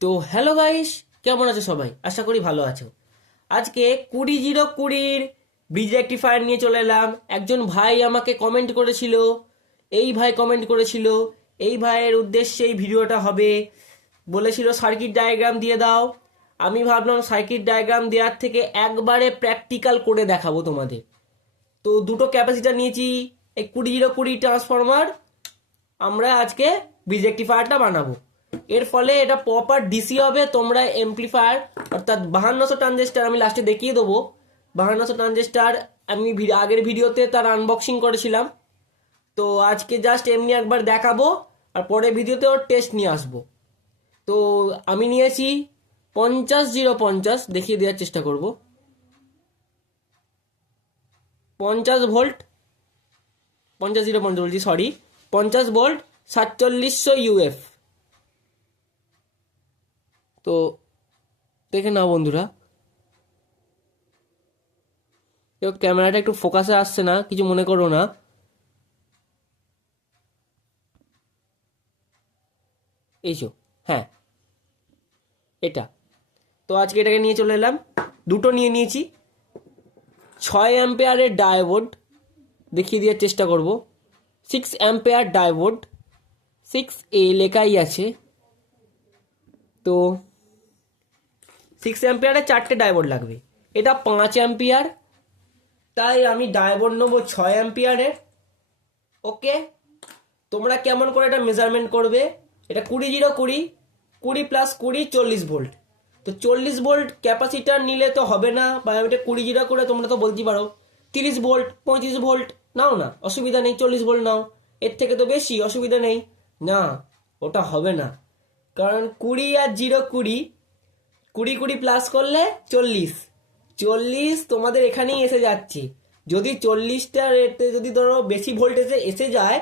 তো hello guys, কেমন আছো সবাই? আশা করি ভালো আছো। আজকে 20/20 ব্রিজ রেক্টিফায়ার নিয়ে চলে এলাম। একজন ভাই আমাকে কমেন্ট করেছিল, এই ভাই কমেন্ট করেছিল, এই ভাইয়ের উদ্দেশ্যে এই ভিডিওটা হবে। বলেছিল সার্কিট ডায়াগ্রাম দিয়ে দাও। আমি ভাবলাম সার্কিট ডায়াগ্রাম দেওয়ার থেকে একবারে প্র্যাকটিক্যাল করে দেখাবো তোমাদের। তো দুটো ক্যাপাসিটার নিয়েছি, এই 20/20 ট্রান্সফরমার আমরা আজকে ব্রিজ রেক্টিফায়ারটা বানাবো। এর ফলে এটা প্রপার ডিসি হবে। তোমরা এমপ্লিফায়ার অর্থাৎ 5200 ট্রানজিস্টার আমি লাস্টে দেখিয়ে দেবো। 5200 ট্রানজিস্টার আমি আগের ভিডিওতে তার আনবক্সিং করেছিলাম। তো আজকে জাস্ট এমনি একবার দেখাবো, আর পরের ভিডিওতে ওর টেস্ট নিয়ে আসবো। তো আমি নিয়েছি 50/50, দেখিয়ে দেওয়ার চেষ্টা করব। 50 ভোল্ট, 50/50 বলছি, সরি, 50 ভোল্ট, 4700 ইউএফ। তো দেখে নাও বন্ধুরা। কেউ ক্যামেরাটা একটু ফোকাসে আসছে না, কিছু মনে করো না। এইসো, হ্যাঁ, এটা। তো আজকে এটাকে নিয়ে চলে এলাম, দুটো নিয়ে নিয়েছি। 6 অ্যাম্পেয়ারের ডায়োড দেখিয়ে দেওয়ার চেষ্টা করব। 6 অ্যাম্পেয়ার ডায়োড, 6A লেখাই আছে। তো 6 অ্যাম্পেয়ারের 4টে ডায়োড লাগবে। এটা 5 অ্যাম্পিয়ার, তাই আমি ডায়োড নেবো 6 অ্যাম্পিয়ারের। ওকে, তোমরা কেমন করে এটা মেজারমেন্ট করবে? এটা 20/20, 20+20 40 ভোল্ট। তো 40 ভোল্ট ক্যাপাসিটার নিলে তো হবে না, বা এটা 20 করে তোমরা তো বলতে পারো 30 ভোল্ট, 35 ভোল্ট নাও না, অসুবিধা নেই, 40 ভোল্ট নাও। এর থেকে তো বেশি অসুবিধা নেই। না, ওটা হবে না, কারণ 20 আর 0 20, 20 প্লাস করলে 40, 40 তোমাদের এখানেই এসে যাচ্ছে। যদি 40টা রেটে যদি ধরো বেশি ভোল্টেজে এসে যায়,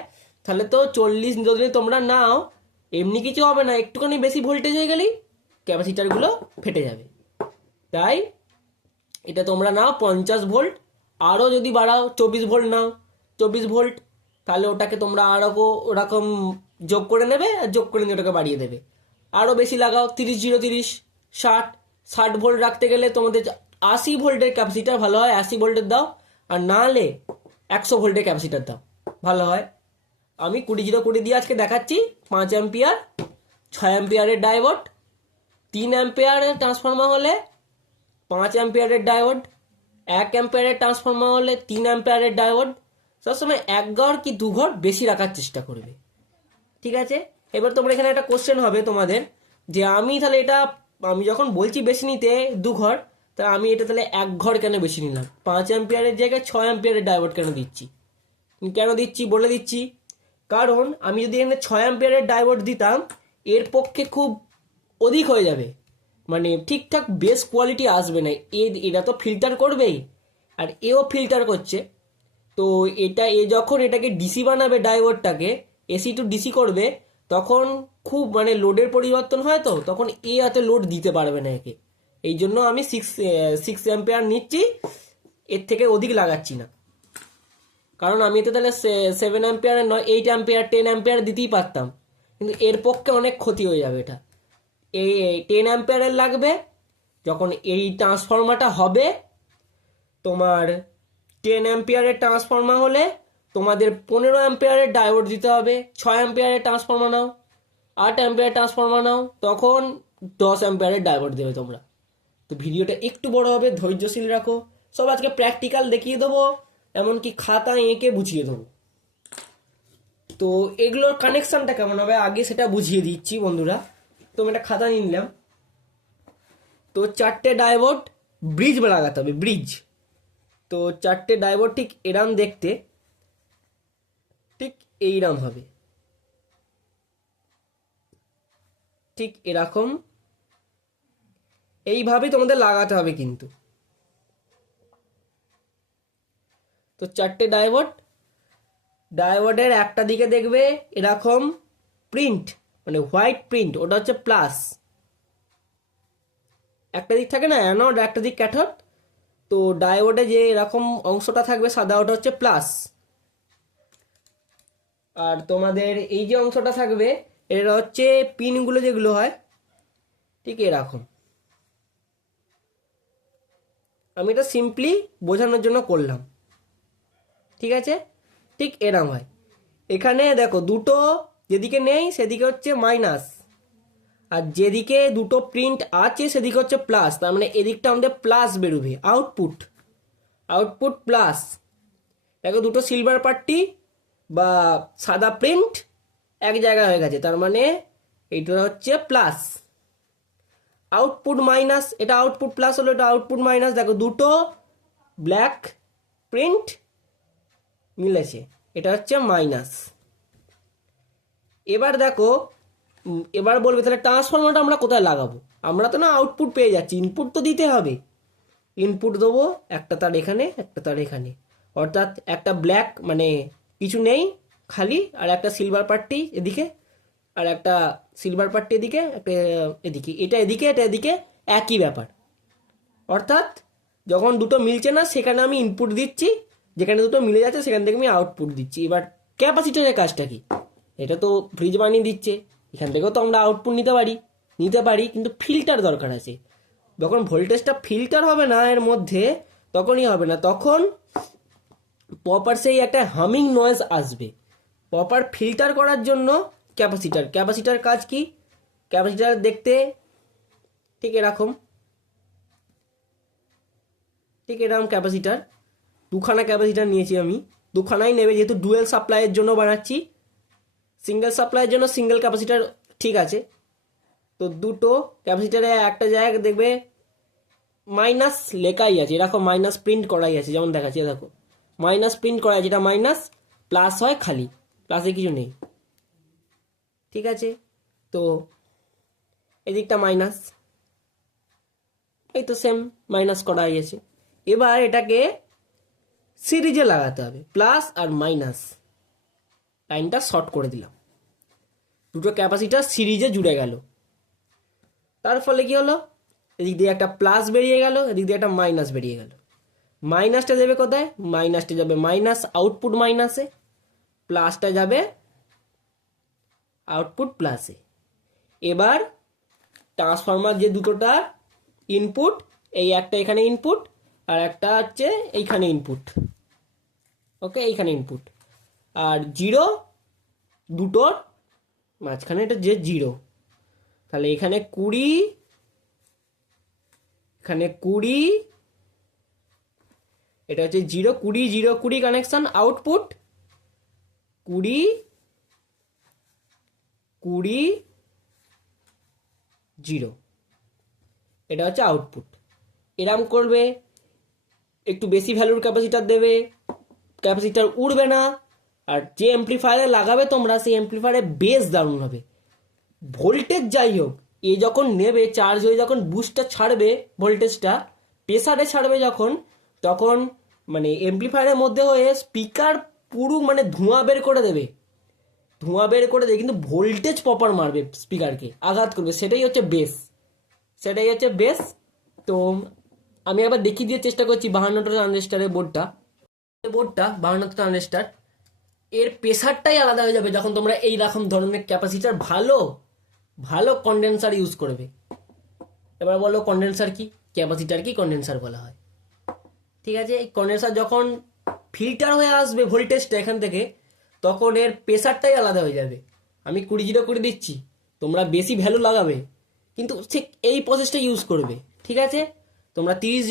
তাহলে তো 40 যদি তোমরা নাও, এমনি কিছু হবে না, একটুখানি বেশি ভোল্টেজ হয়ে গেলেই ক্যাপাসিটারগুলো ফেটে যাবে। তাই এটা তোমরা নাও 50 ভোল্ট। আরও যদি বাড়াও 24 ভোল্ট নাও, 24 ভোল্ট, তাহলে ওটাকে তোমরা আরও ওরকম যোগ করে নেবে, আর যোগ করে নিয়ে ওটাকে বাড়িয়ে দেবে। আরও বেশি লাগাও, 30 0 30 60, 60 ভোল্ট রাখতে গেলে তোমাদের 80 ভোল্টের ক্যাপাসিটার ভালো হয়, 80 ভোল্টের দাও। আর না হলে 100 ভোল্টের ক্যাপাসিটার দাও, ভালো হয়। আমি 20/20 দিয়ে আজকে দেখাচ্ছি। 5 অ্যাম্পিয়ার, 6 অ্যাম্পিয়ারের ডায়োড, 3 অ্যাম্পিয়ারের ট্রান্সফর্মার হলে 5 অ্যাম্পিয়ারের ডায়োড, 1 অ্যাম্পিয়ারের ট্রান্সফর্মার হলে 3 অ্যাম্পিয়ারের ডায়োড। সবসময় 1 ঘর কি 2 ঘর বেশি রাখার চেষ্টা করবে, ঠিক আছে? এবার তোমরা এখানে একটা কোশ্চেন হবে তোমাদের, যে আমি তাহলে এটা, আমি যখন বলছি বেশি নিতে 2 ঘর, তা আমি এটা তাহলে 1 ঘর কেন বেশি নিলাম? 5 অ্যাম্পিয়ারের জায়গায় 6 অ্যাম্পিয়ারের ডায়োড কেন দিচ্ছি? কেন দিচ্ছি বলে দিচ্ছি। কারণ আমি যদি এখানে 6 অ্যাম্পিয়ারের ডায়োড দিতাম, এর পক্ষে খুব অধিক হয়ে যাবে, মানে ঠিকঠাক বেস কোয়ালিটি আসবে না। এরা তো ফিল্টার করবেই, আর এও ফিল্টার করছে। তো যখন এটাকে ডিসি বানাবে, ডায়োডটাকে এসি টু ডিসি করবে, তখন খুব মানে লোডের পরিবর্তন হয়, তো তখন এত লোড দিতে পারবে না একে। এই জন্য আমি সিক্স অ্যাম্পিয়ার নিচ্ছি, এর থেকে অধিক লাগাচ্ছি না। কারণ আমি তো তাহলে 7 অ্যাম্পিয়ার নয়, 8 অ্যাম্পিয়ার, 10 অ্যাম্পিয়ার দিতেই পারতাম, কিন্তু এর পক্ষে অনেক ক্ষতি হয়ে যাবে। এটা এই 10 অ্যাম্পিয়ারের লাগবে। যখন এই ট্রান্সফর্মারটা হবে তোমার, 10 অ্যাম্পিয়ারের ট্রান্সফর্মার হলে তোমাদের 15 অ্যাম্পিয়ারের ডায়োড দিতে হবে। 6 অ্যাম্পিয়ারের ট্রান্সফর্মার নাও, 8 অ্যাম্পিয়ারের ট্রান্সফর্মার নাও, তখন 10 অ্যাম্পিয়ারের ডায়োড দেবে তোমরা। তো ভিডিওটা একটু বড় হবে, ধৈর্যশীল রাখো। সব আজকে প্র্যাকটিক্যাল দেখিয়ে দেবো, এমনকি খাতা এঁকে বুঝিয়ে দেবো। তো এগুলোর কানেকশানটা কেমন হবে আগে সেটা বুঝিয়ে দিচ্ছি বন্ধুরা। তো আমি একটা খাতা নিয়ে নিলাম। তো 4টে ডায়োড ব্রিজ লাগাতে হবে, ব্রিজ। তো 4টে ডায়োড ঠিক এরাম দেখতে, ঠিক এইরাম হবে, ঠিক এরকম। এইভাবেই তোমাদের লাগাতে হবে কিন্তু। তো 4টে ডায়োডের একটা দিকে দেখবে এরকম প্রিন্ট, মানে হোয়াইট প্রিন্ট, ওটা হচ্ছে প্লাস। একটা দিক থাকে না অ্যানোড, একটা দিক ক্যাথোড। তো ডায়োডে যে এরকম অংশটা থাকবে সাদা, ওটা হচ্ছে প্লাস। আর তোমাদের এই যে অংশটা থাকবে, এটা হচ্ছে পিনগুলো যেগুলো হয়, ঠিক এরকম। আমি এটা সিম্পলি বোঝানোর জন্য করলাম, ঠিক আছে। ঠিক এরকম হয়। এখানে দেখো দুটো যেদিকে নেই সেদিকে হচ্ছে মাইনাস, আর যেদিকে দুটো প্রিন্ট আছে সেদিকে হচ্ছে প্লাস, তার মানে এদিকটা আমাদের প্লাস বেরোবে। Output, output plus. দেখো দুটো সিলভার পাট্টি বা সাদা প্রিন্ট এক জায়গায় হয়ে গেছে, তার মানে এইটা হচ্ছে প্লাস। আউটপুট মাইনাস, এটা আউটপুট প্লাস হলো, এটা আউটপুট মাইনাস। দেখো দুটো ব্ল্যাক প্রিন্ট মিলেছে, এটা হচ্ছে মাইনাস। এবার দেখো এবার বলবে তাহলে ট্রান্সফরমারটা আমরা কোথায় লাগাবো? আমরা তো না আউটপুট পেয়ে যাচ্ছি, ইনপুট তো দিতে হবে। ইনপুট দেবো একটা তার এখানে, একটা তার এখানে, অর্থাৎ একটা ব্ল্যাক মানে কিছু নেই খালি, আর একটা সিলভার পার্টি এদিকে, আর একটা সিলভার পার্টি এদিকে, একটা এদিকে, এটা এদিকে এটা এদিকে, একই ব্যাপার। অর্থাৎ যখন দুটো মিলছে না সেখানে আমি ইনপুট দিচ্ছি, যেখানে দুটো মিলে যাচ্ছে সেখান থেকে আমি আউটপুট দিচ্ছি। এবার ক্যাপাসিটরের কাজটা কি? এটা তো ফ্রিজ বানিয়ে দিচ্ছে, এখান থেকেও তো আমরা আউটপুট নিতে পারি, কিন্তু ফিল্টার দরকার আছে। যখন ভোল্টেজটা ফিল্টার হবে না এর মধ্যে, তখনই হবে না, তখন প্রপার সেই একটা হামিং নয়েজ আসবে। প্রপার ফিল্টার করার জন্য ক্যাপাসিটার কাজ কি? ক্যাপাসিটার দেখতে ঠিক এরকম, ক্যাপাসিটার দুখানা ক্যাপাসিটার নিয়েছি আমি, দুখানাই নেবে যেহেতু ডুয়েল সাপ্লাইয়ের জন্য বানাচ্ছি। সিঙ্গেল সাপ্লাইয়ের জন্য সিঙ্গেল ক্যাপাসিটার ঠিক আছে। তো দুটো ক্যাপাসিটারে একটা জায়গায় দেখবে মাইনাস লেখাই আছে, এরকম মাইনাস প্রিন্ট করাই আছে, যেমন দেখাচ্ছি দেখো মাইনাস প্রিন্ট করা আছে, এটা মাইনাস, প্লাস হয় খালি, প্লাসে কিছু নেই, ঠিক আছে। তো এদিকটা মাইনাস, এই তো সেম মাইনাস করা আছে। এবার এটাকে সিরিজে লাগাতে হবে, প্লাস আর মাইনাস, লাইনটা শর্ট করে দিলাম, দুটো ক্যাপাসিটার সিরিজে জুড়ে গেল। তার ফলে কি হলো, এদিক দিয়ে একটা প্লাস বেরিয়ে গেল, এদিক দিয়ে একটা মাইনাস বেরিয়ে গেল। মাইনাসটা যাবে কোথায়? মাইনাসটা যাবে মাইনাস আউটপুট মাইনাসে, প্লাসটা যাবে আউটপুট প্লাসে। এবার ট্রান্সফরমার যে দুটোটা ইনপুট, এই একটা এখানে ইনপুট আর একটা হচ্ছে এইখানে ইনপুট, ওকে, এইখানে ইনপুট, আর জিরো দুটোর মাঝখানে এটা যে জিরো, তাহলে এখানে 20, এখানে 20, এটা হচ্ছে 0 20 0 20 কানেকশন, আউটপুট 20 20 0, এটা হচ্ছে আউটপুট। এরম করবে, একটু বেশি ভ্যালুর ক্যাপাসিটার দেবে, ক্যাপাসিটার উড়বে না। আর যে অ্যাম্প্লিফায়ারে লাগাবে তোমরা, সেই অ্যাম্প্লিফায়ারে বেস দারুণ হবে। ভোল্টেজ যাই হোক, এ যখন নেবে চার্জ হয়ে যখন বুস্টটা ছাড়বে, ভোল্টেজটা প্রেসারে ছাড়বে যখন, তখন মানে অ্যাম্প্লিফায়ারের মধ্যে হয়ে স্পিকার পুরো মানে ধোঁয়া বের করে দেবে, কিন্তু ভোল্টেজ প্রপার মারবে, স্পিকারকে আঘাত করবে, সেটাই হচ্ছে বেস। তো আমি আবার দেখিয়ে দিয়ে চেষ্টা করছি 52টা ট্রানজিস্টারের বোর্ডটা 52টা ট্রানজিস্টার, এর প্রেসারটাই আলাদা হয়ে যাবে যখন তোমরা এই রকম ধরনের ক্যাপাসিটার ভালো কন্ডেন্সার ইউজ করবে। এবার বলো কন্ডেন্সার কি, ক্যাপাসিটার কি কন্ডেন্সার বলা হয়, ঠিক আছে। এই কন্ডেন্সার যখন ফিল্টার হয়ে আসবে ভোল্টেজটা এখান থেকে, তখন এর প্রেসারটাই আলাদা হয়ে যাবে। আমি 20 দিচ্ছি, তোমরা বেশি ভ্যালু লাগাবে, কিন্তু ঠিক এই প্রসেসটা ইউজ করবে, ঠিক আছে। তোমরা 30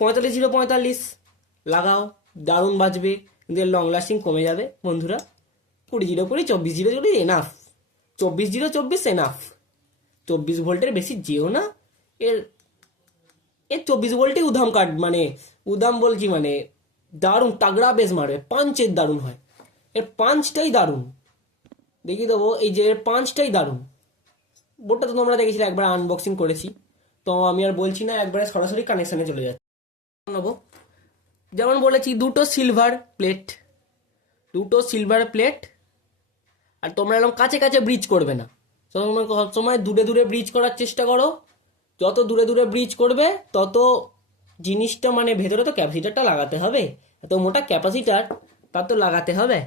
45 লাগাও, দারুণ বাজবে, কিন্তু এর লং লাস্টিং কমে যাবে বন্ধুরা। 20 24 এনাফ, 24 এনাফ। 24 ভোল্টের বেশি যেও না, এর 24 ভোল্টে উদাম বলছি, মানে দারুণ তাগড়া বেশ মারবে, পাঞ্চের দারুণ হয়, এর পাঞ্চটাই দারুণ। দেখিয়ে দেবো, এই যে এর পাঞ্চটাই দারুণ। বোর্ডটা তো তোমরা দেখেছিলে, একবার আনবক্সিং করেছি, তো আমি আর বলছি না, একবারে সরাসরি কানেকশানে চলে যাচ্ছে। নেবো, যেমন বলেছি দুটো সিলভার প্লেট, আর তোমরা এরকম কাছে ব্রিজ করবে না, সবসময় দূরে ব্রিজ করার চেষ্টা করো। যত দূরে ব্রিজ করবে তত জিনিসটা মানে ভেতরে তো ক্যাপাসিটারটা লাগাতে হবে, এত মোটা ক্যাপাসিটার তার তো লাগাতে হবে।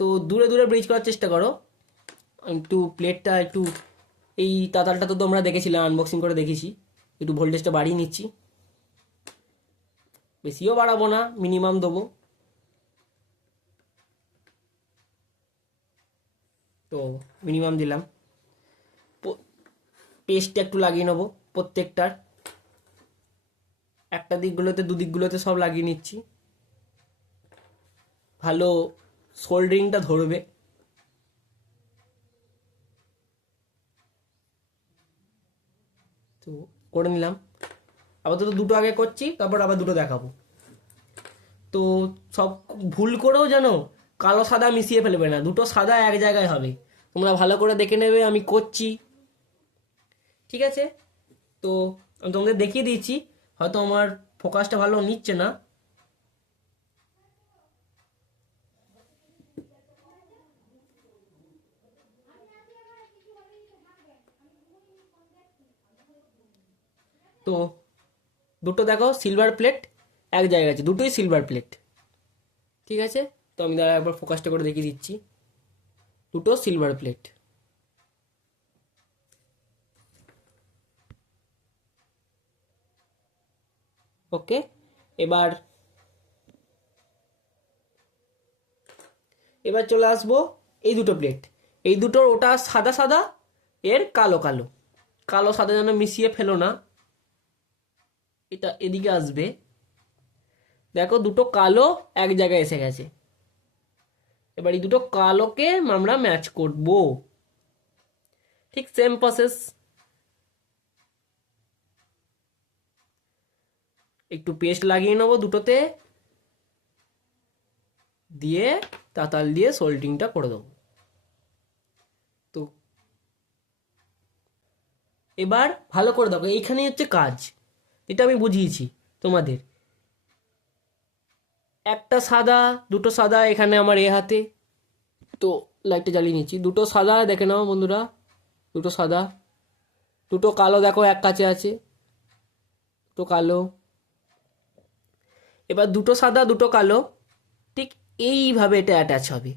তো দূরে ব্রিজ করার চেষ্টা করো, একটু প্লেটটা একটু এই তাতালটা তো তোমরা দেখেছিলে, আনবক্সিং করে দেখেছি। একটু ভোল্টেজটা বাড়িয়ে নিচ্ছি, বেশিও বাড়াবো না, মিনিমাম দেবো। তো মিনিমাম দিলাম। পেস্টটা একটু লাগিয়ে নেবো প্রত্যেকটার, একটা দিকগুলোতে দুদিকগুলোতে সব লাগিয়ে নিচ্ছি, ভালো সোল্ডারিংটা ধরবে। তো করে নিলাম। আপাতত দুটো আগে করছি, তারপর আবার দুটো দেখাবো। তো সব ভুল করেও যেন কালো সাদা মিশিয়ে ফেলবে না, দুটো সাদা এক জায়গায় হবে। তোমরা ভালো করে দেখে নেবে আমি করছি, ঠিক আছে? তো আমি তোমাদের দেখিয়ে দিয়েছি, হয়তো আমার ফোকাসটা ভালো নিচ্ছে না। তো দুটো দেখো সিলভার প্লেট এক জায়গায় আছে, দুটোই সিলভার প্লেট, ঠিক আছে? তো আমি দাঁড়া একবার ফোকাসটা করে দেখিয়ে দিচ্ছি, দুটো সিলভার প্লেট। ওকে, এবার এবার চলে আসবো এই দুটো প্লেট, এই দুটোর ওটা সাদা সাদা, এর কালো কালো, কালো সাদা যেন মিশিয়ে ফেলো না। এটা এদিকে আসবে, দেখো দুটো কালো এক জায়গায় এসে গেছে। এবার এই দুটো কালোকে আমরা ম্যাচ করব, ঠিক সেম প্রসেস। একটু পেস্ট লাগিয়ে নেবো দুটোতে, দিয়ে তাতাল দিয়ে সোল্ডিংটা করে দেবো। তো এবার ভালো করে দেখো, এইখানেই হচ্ছে কাজ, এটা আমি বুঝিয়েছি তোমাদের। একটা সাদা, দুটো সাদা এখানে আমার এ হাতে। তো লাইটটা জ্বালিয়ে নিচ্ছি, দুটো সাদা দেখে নাও বন্ধুরা, দুটো সাদা, দুটো কালো দেখো এক কাছে আছে, দুটো কালো। এবার দুটো সাদা দুটো কালো ঠিক এইভাবে এটা অ্যাটাচ হবে।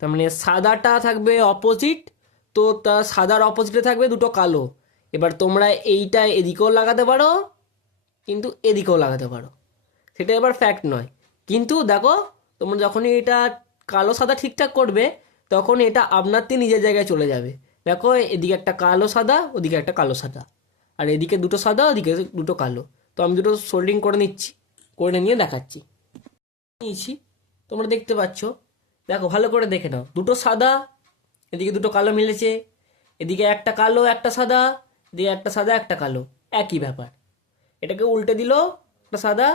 তার মানে সাদাটা থাকবে অপোজিট, তো তার সাদার অপোজিটে থাকবে দুটো কালো। এবার তোমরা এইটা এদিকেও লাগাতে পারো, কিন্তু এদিকেও লাগাতে পারো, সেটা এবার ফ্যাক্ট নয়। কিন্তু দেখো, তোমরা যখনই এটা কালো সাদা ঠিকঠাক করবে, তখন এটা আপনারই নিজের জায়গায় চলে যাবে। দেখো এদিকে একটা কালো সাদা, ওদিকে একটা কালো সাদা, আর এদিকে দুটো সাদা, ওদিকে দুটো কালো। তো আমি দুটো সোল্ডিং করে নিচ্ছি, করে নিয়ে দেখাচ্ছি। নিয়েছি, তোমরা দেখতে পাচ্ছ, দেখো ভালো করে দেখে নাও, দুটো সাদা, এদিকে দুটো কালো মিলেছে, এদিকে একটা কালো একটা সাদা, এদিকে একটা সাদা একটা কালো, একই ব্যাপার। এটাকে উল্টে দিল একটা সাদা,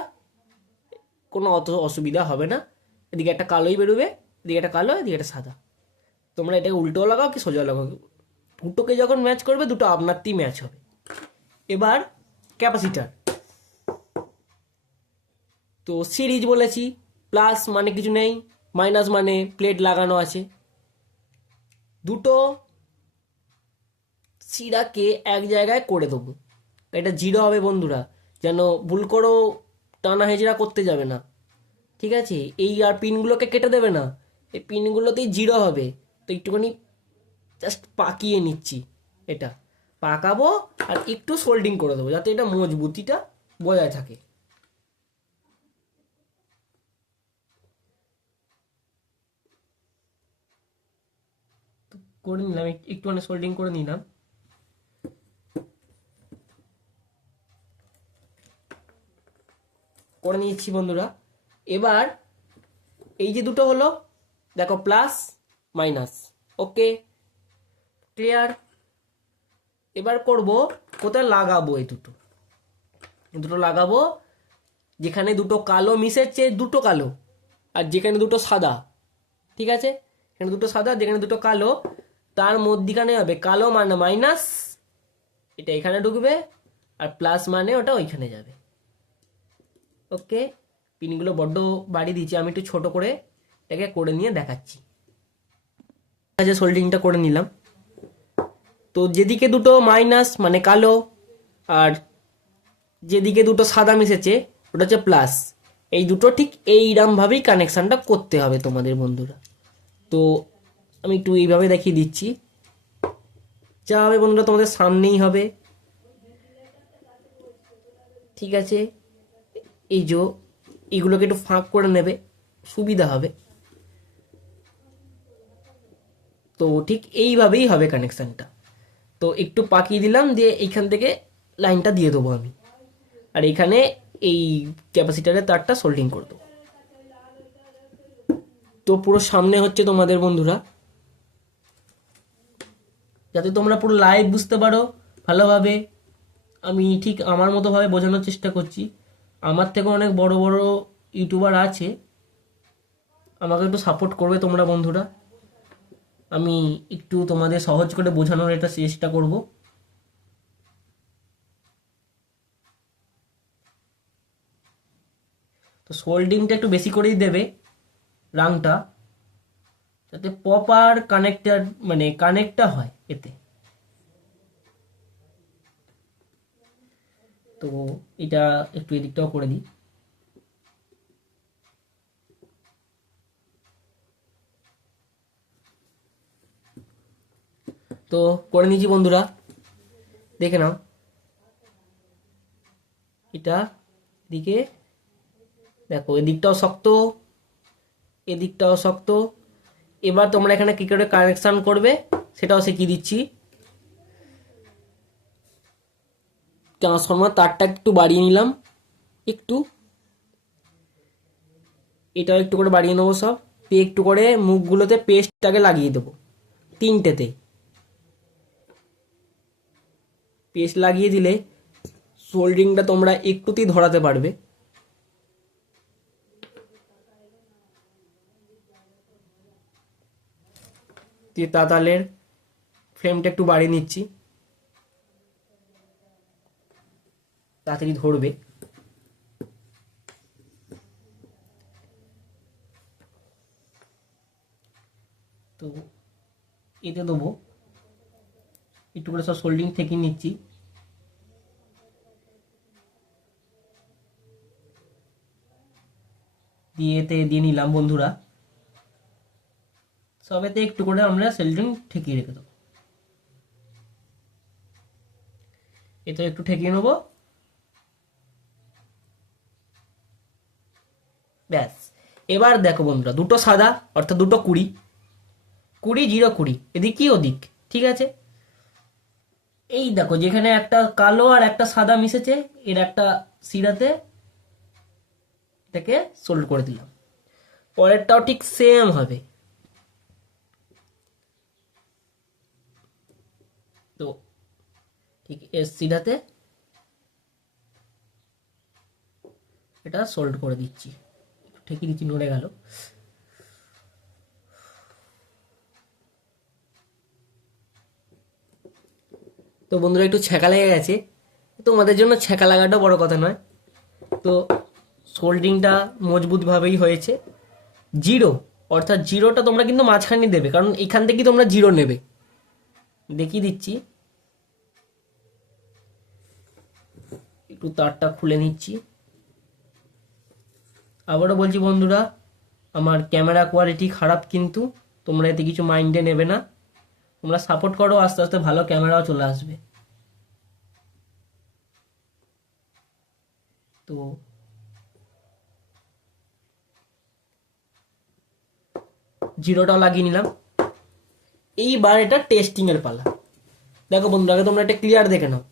কোনো অত অসুবিধা হবে না। এদিকে একটা কালোই বেরোবে, এদিকে একটা কালো, এদিকে একটা সাদা। তোমরা এটাকে উল্টো লাগাও কি সোজা লাগাও, দুটোকে যখন ম্যাচ করবে দুটো আপনারই ম্যাচ হবে। এবার ক্যাপাসিটার, তো সিরিজ বলেছি, প্লাস মানে কিছু নেই, মাইনাস মানে প্লেট লাগানো আছে। দুটো সিরাকে এক জায়গায় করে দেবো, এটা জিরো হবে বন্ধুরা, যেন ভুল করেও টানা হেজড়া করতে যাবে না, ঠিক আছে? এই আর পিনগুলোকে কেটে দেবে না, এই পিনগুলোতেই জিরো হবে। তো একটুখানি জাস্ট পাকিয়ে নিচ্ছি, এটা পাকাবো আর একটু সোল্ডিং করে দেবো, যাতে এটা মজবুতিটা বজায় থাকে। করে নিলাম, একটুখানি সোল্ডিং করে নিলাম। করে নিয়েছি বন্ধুরা। এবার এই যে দুটো হলো, দেখো প্লাস মাইনাস, ওকে ক্লিয়ার। এবার করব কোথায় লাগাবো, এই দুটো দুটো লাগাবো যেখানে দুটো কালো মিশেছে, দুটো কালো, আর যেখানে দুটো সাদা, ঠিক আছে? এখানে দুটো সাদা, যেখানে দুটো কালো, তার মধ্যিখানে হবে কালো মানে মাইনাস, এটা এখানে ঢুকবে, আর প্লাস মানে ওটা ওইখানে যাবে। ওকে, পিনগুলো বড্ড বাড়িয়ে দিয়েছি, আমি একটু ছোট করে এটাকে করে নিয়ে দেখাচ্ছি। আচ্ছা, সোল্ডিংটা করে নিলাম। তো যেদিকে দুটো মাইনাস মানে কালো, আর যেদিকে দুটো সাদা মিশেছে ওটা হচ্ছে প্লাস, এই দুটো ঠিক এইরকমভাবেই কানেকশানটা করতে হবে তোমাদের বন্ধুরা। তো আমি একটু এইভাবে দেখিয়ে দিচ্ছি, যা হবে বন্ধুরা তোমাদের সামনেই হবে, ঠিক আছে। এই যে এইগুলোকে একটু ফাঁক করে নেবে, সুবিধা হবে। তো ঠিক এইভাবেই হবে কানেকশানটা। তো একটু পাকিয়ে দিলাম, দিয়ে এইখান থেকে লাইনটা দিয়ে দেবো আমি, আর এখানে এই ক্যাপাসিটারের তারটা সোল্ডিং করে দেবো। তো পুরো সামনে হচ্ছে তোমাদের বন্ধুরা, যাতে তোমরা পুরো লাইভ বুঝতে পারো ভালোভাবে। আমি ঠিক আমার মতোভাবে বোঝানোর চেষ্টা করছি। আমার থেকে অনেক বড় বড় ইউটিউবার আছে, আমাকে একটু সাপোর্ট করবে তোমরা বন্ধুরা। আমি একটু তোমাদের সহজ করে বোঝানোর এটা চেষ্টা করব। তো সোল্ডিংটা একটু বেশি করেই দেবে রাংটা, যাতে প্রপার কানেক্টার মানে কানেক্টটা হয় এতে। তো এটা একটু এদিকটাও করে দিই। তো করে নিয়েছি বন্ধুরা, দেখে নাও। এটা এদিকে দেখো, এদিকটাও শক্ত, এদিকটাও শক্ত। এবার তোমরা এখানে কি করে কানেকশন করবে সেটাও শিখিয়ে দিচ্ছি। ট্রান্সফরমার তারটা একটু বাড়িয়ে নিলাম, একটু এটাও একটু করে বাড়িয়ে নেবো সব, দিয়ে একটু করে মুখগুলোতে পেস্টটাকে লাগিয়ে দেবো, তিনটেতে পেস্ট লাগিয়ে দিলে সোল্ডারিংটা তোমরা একটুতেই ধরাতে পারবে। দিয়ে তাতালের ফ্রেমটা একটু বাড়িয়ে নিচ্ছি, তাড়াতাড়ি ধরবে। তো এতে দেবো একটু করে সব সোল্ডিং থেকে নিচ্ছি। দিয়ে এতে দিয়ে নিলাম বন্ধুরা, সবেতে একটু করে আমরা সোল্ডিং ঠেকিয়ে রেখে দেবো। এতে একটু ঠেকিয়ে নেবো, ব্যাস। এবার দেখো বন্ধুরা, দুটো সাদা অর্থাৎ দুটো 20, 20 0 20, এদিক কি ওদিক, ঠিক আছে। এই দেখো যেখানে একটা কালো আর একটা সাদা মিশেছে, এর একটা সিরাতে এটাকে সোল্ড করে দিলাম। পরেরটাও ঠিক সেম হবে। তো ঠিক এর সিরাতে এটা সোল্ড করে দিচ্ছি, ঠেকিয়ে দিচ্ছি, নড়ে গেল। তো বন্ধুরা একটু ছ্যাঁকা লেগে গেছে, তোমাদের জন্য ছ্যাঁকা লাগাটা বড় কথা নয়। তো সোল্ডিংটা মজবুতভাবেই হয়েছে। জিরো অর্থাৎ জিরোটা তোমরা কিন্তু মাঝখানে দেবে, কারণ এখান থেকেই তোমরা জিরো নেবে। দেখিয়ে দিচ্ছি, একটু তারটা খুলে নিচ্ছি। আবারও বলছি বন্ধুরা, আমার ক্যামেরা কোয়ালিটি খারাপ, কিন্তু তোমরা এতে কিছু মাইন্ডে নেবে না। তোমরা সাপোর্ট করো, আস্তে আস্তে ভালো ক্যামেরাও চলে আসবে। তো জিরোটাও লাগিয়ে নিলাম। এইবার এটা টেস্টিং এর পালা। দেখো বন্ধুরা, আগে তোমরা এটা ক্লিয়ার দেখে নাও,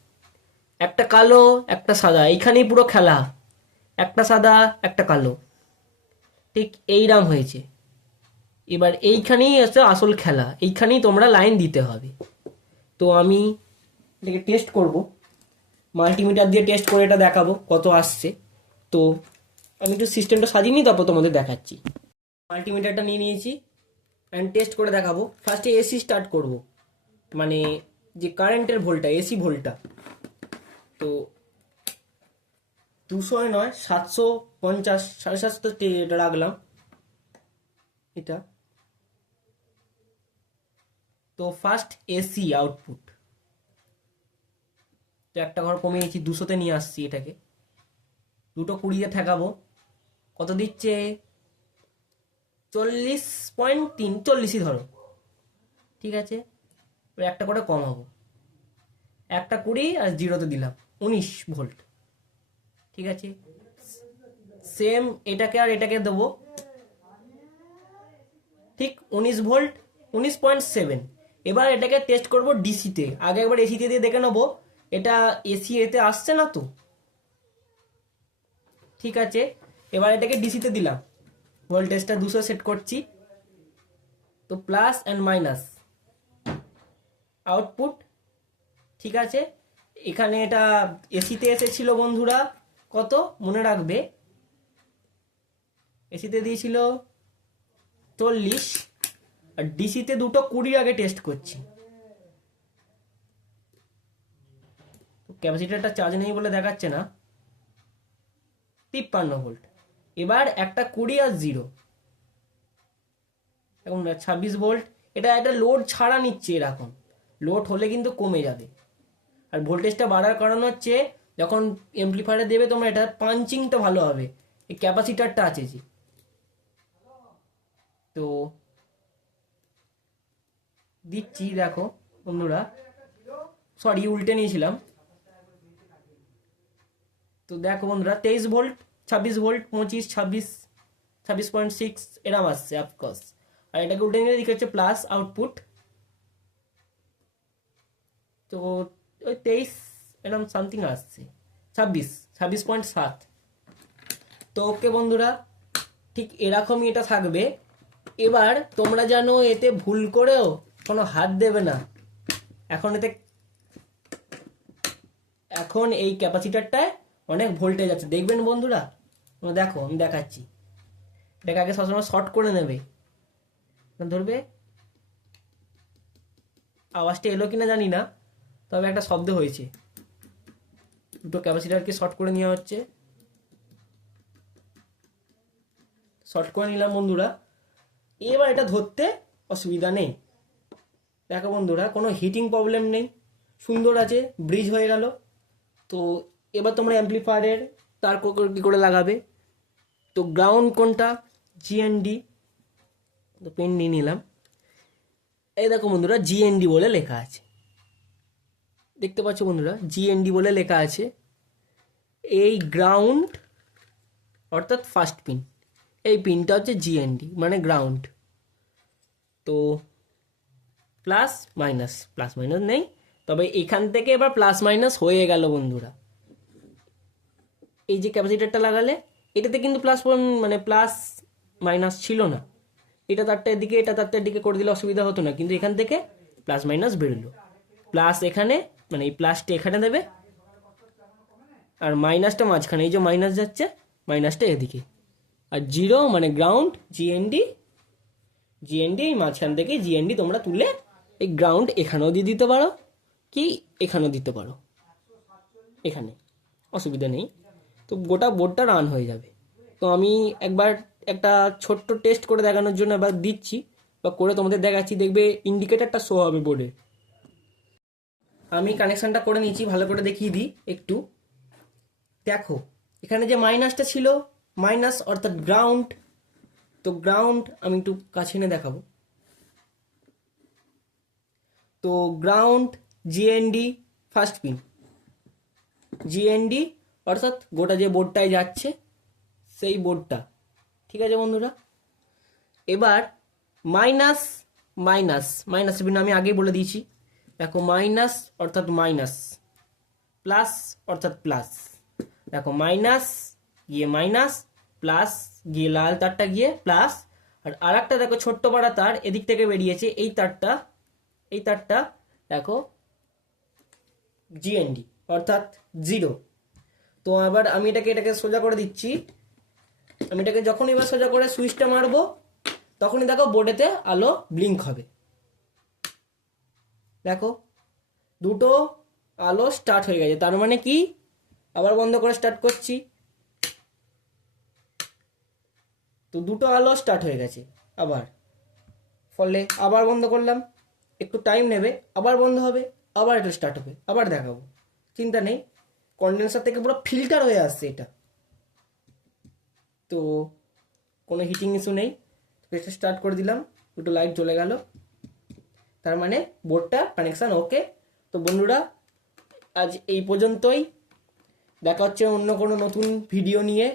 একটা কালো একটা সাদা, এইখানেই পুরো খেলা, একটা সাদা একটা কালো, ঠিক এইরাম হয়েছে। এবার এইখানেই আছে আসল খেলা, এইখানেই তোমরা লাইন দিতে হবে। তো আমি এটাকে টেস্ট করব, মাল্টিমিটার দিয়ে টেস্ট করে এটা দেখাবো কত আসছে। তো আমি একটু সিস্টেমটা সাজিয়ে নিই, তারপর তোমাদের দেখাচ্ছি। মাল্টিমিটারটা নিয়ে নিয়েছি, অ্যান্ড টেস্ট করে দেখাবো। ফার্স্টে এসি স্টার্ট করব, মানে যে কারেন্টের ভোল্টটা, এসি ভোল্টটা। তো 200 নয়, 750, 750 এটা রাখলাম এটা। তো ফার্স্ট এসি আউটপুট, তো একটা ঘর কমিয়েছি, 200-তে নিয়ে আসছি এটাকে। 220-এ ঠেকাবো, কত দিচ্ছে, 40.3, 40ই ধরো, ঠিক আছে। এবার একটা করে কমাবো, একটা 20 আর 0-তে দিলাম 19 ভোল্ট। ঠিক আছে, সেম এটাকে আর এটাকে দেবো ঠিক 19 ভোল্ট, 19.7। এবার এটাকে টেস্ট করব ডিসিতে। আগে একবার এসিতে দিয়ে দেখে নেবো এটা এসি এতে আসছে না তো। ঠিক আছে, এবার এটাকে ডিসিতে দিলাম, ভোল্টেজটা 200 সেট করছি। তো প্লাস অ্যান্ড মাইনাস আউটপুট। ঠিক আছে, এখানে এটা এসিতে এসেছিল বন্ধুরা কত মনে রাখবে, এসিতে দিয়েছিল 40, আর ডিসিতে দুটো 20 আগে টেস্ট করছি। ক্যাপাসিটারটা চার্জ নেই বলে দেখাচ্ছে না, 53 ভোল্ট। এবার একটা 20 আর 0, এখন 26 ভোল্ট। এটা একটা লোড ছাড়া নিচ্ছে, এরকম লোড হলে কিন্তু কমে যাবে। আর ভোল্টেজটা বাড়ার কারণ হচ্ছে যখন এমপ্লিফায়ারে দেবে তোমরা এটা পাঞ্চিংটা ভালো হবে, এই ক্যাপাসিটারটা আছে যে। তো দিচ্ছি দেখো বন্ধুরা, সরি উল্টে নিয়েছিলাম। তো দেখো বন্ধুরা 23 ভোল্ট, 26 ভোল্ট, 25, 26, 26.6 এরম আসছে অফকোর্স। আর এটাকে উল্টে নিলে দিকে হচ্ছে প্লাস আউটপুট। তো ওই 23 এরম সামথিং আসছে, 26.7। তো ওকে বন্ধুরা, ঠিক এরকমই এটা থাকবে। এবার তোমরা জানো এতে ভুল করেও কোনো হাত দেবে না। এখন এই ক্যাপাসিটারটায় অনেক ভোল্টেজ আছে, দেখবেন বন্ধুরা। দেখো আমি দেখাচ্ছি, এটাকে আগে সবসময় শর্ট করে নেবে, ধরবে। আওয়াজটা এলো কিনা জানি না, তবে একটা শব্দ হয়েছে। দুটো ক্যাপাসিটারকে শর্ট করে নেওয়া হচ্ছে, শর্ট করে নিলাম বন্ধুরা। এবার এটা ধরতে অসুবিধা নেই, দেখো বন্ধুরা কোনো হিটিং প্রবলেম নেই, সুন্দর আছে, ব্রিজ হয়ে গেল। তো এবার তোমরা অ্যাম্প্লিফায়ারের তার কী করে লাগাবে। তো গ্রাউন্ড কোনটা, জিএনডি। তো পেন নিয়ে নিলাম, এই দেখো বন্ধুরা জিএনডি বলে লেখা আছে, দেখতে পাচ্ছ বন্ধুরা জিএনডি বলে লেখা আছে। এই গ্রাউন্ড অর্থাৎ ফার্স্ট পিন, এই পিনটা হচ্ছে জিএনডি মানে গ্রাউন্ড। তো প্লাস মাইনাস নেই, তবে এখান থেকে এবার প্লাস মাইনাস হয়ে গেল বন্ধুরা। এই যে ক্যাপাসিটারটা লাগালে এটাতে কিন্তু প্লাস মাইনাস ছিল না, এটা তারটা এদিকে এটা তারটা এদিকে করে দিলে অসুবিধা হতো না, কিন্তু এখান থেকে প্লাস মাইনাস বেরোলো। প্লাস এখানে মানে এই প্লাসটা এখানে দেবে, আর মাইনাসটা মাঝখানে, এই যে মাইনাস যাচ্ছে মাইনাসটা এদিকে, আর 0 মানে গ্রাউন্ড, জিএনডি এই মাঝখান থেকে জিএনডি তোমরা তুলে এই গ্রাউন্ড এখানেও দিয়ে দিতে পারো, কি এখানেও দিতে পারো, এখানে অসুবিধা নেই। তো গোটা বোর্ডটা রান হয়ে যাবে। তো আমি একবার একটা ছোট্ট টেস্ট করে দেখানোর জন্য এবার দিচ্ছি, বা করে তোমাদের দেখাচ্ছি, দেখবে ইন্ডিকেটারটা শো হবে বোর্ডে। আমি কানেকশানটা করে নিয়েছি, ভালো করে দেখিয়ে দিই একটু। দেখো এখানে যে মাইনাসটা ছিল, মাইনাস অর্থাৎ গ্রাউন্ড। তো গ্রাউন্ড আমি একটু কাছে এনে দেখাবো। তো ground GND first pin, GND অর্থাৎ গোটা যে বোর্ডটায় যাচ্ছে সেই বোর্ডটা। ঠিক আছে বন্ধুরা, এবার মাইনাস পিন আমি আগেই বলে দিয়েছি। দেখো মাইনাস অর্থাৎ মাইনাস, প্লাস অর্থাৎ প্লাস। দেখো মাইনাস গিয়ে মাইনাস, প্লাস গিয়ে লাল তারটা গিয়ে প্লাস, আর আরেকটা দেখো ছোট্ট পাড়া তার এদিক থেকে বেরিয়েছে, এই তারটা দেখো জিএনডি অর্থাৎ 0। তো আবার আমি এটাকে সোজা করে দিচ্ছি। আমি এটাকে যখন এবার সোজা করে সুইচটা মারবো তখনই দেখো বোর্ডেতে আলো ব্লিঙ্ক হবে। দেখো দুটো আলো স্টার্ট হয়ে গেছে, তার মানে কি, আবার বন্ধ করে স্টার্ট করছি, তো দুটো আলো স্টার্ট হয়ে গেছে। আবার ফলে আবার বন্ধ করলাম, একটু টাইম নেবে, আবার বন্ধ হবে, আবার এটা স্টার্ট হবে, আবার দেখাবো, চিন্তা নেই। কন্ডেন্সার থেকে পুরো ফিল্টার হয়ে আসছে এটা, তো কোনো হিটিং ইস্যু নেই। এটা স্টার্ট করে দিলাম, দুটো লাইট জ্বলে গেল, তার মানে বোর্ডটা কানেকশান ওকে। তো বন্ধুরা আজ এই পর্যন্তই। দেখা হচ্ছে অন্য কোনো নতুন ভিডিও নিয়ে।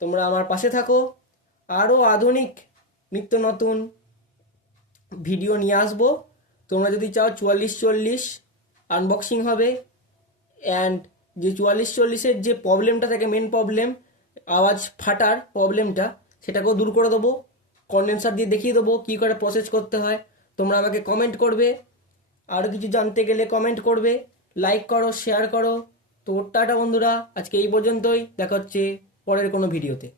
তোমরা আমার পাশে থাকো, আরও আধুনিক নিত্য নতুন ভিডিও নিয়ে আসবো। তোমরা যদি চাও 4440 আনবক্সিং হবে, অ্যান্ড যে 4440-এর যে প্রবলেমটা থাকে, মেন প্রবলেম আওয়াজ ফাটার প্রবলেমটা, সেটাকেও দূর করে দেবো। কন্ডেন্সার দিয়ে দেখিয়ে দেবো কী করে প্রসেস করতে হয়। তোমরা আমাকে কমেন্ট করবে, আরও কিছু জানতে গেলে কমেন্ট করবে, লাইক করো, শেয়ার করো। তো টাটা বন্ধুরা, আজকে এই পর্যন্তই। দেখা হচ্ছে পরের কোনো ভিডিওতে।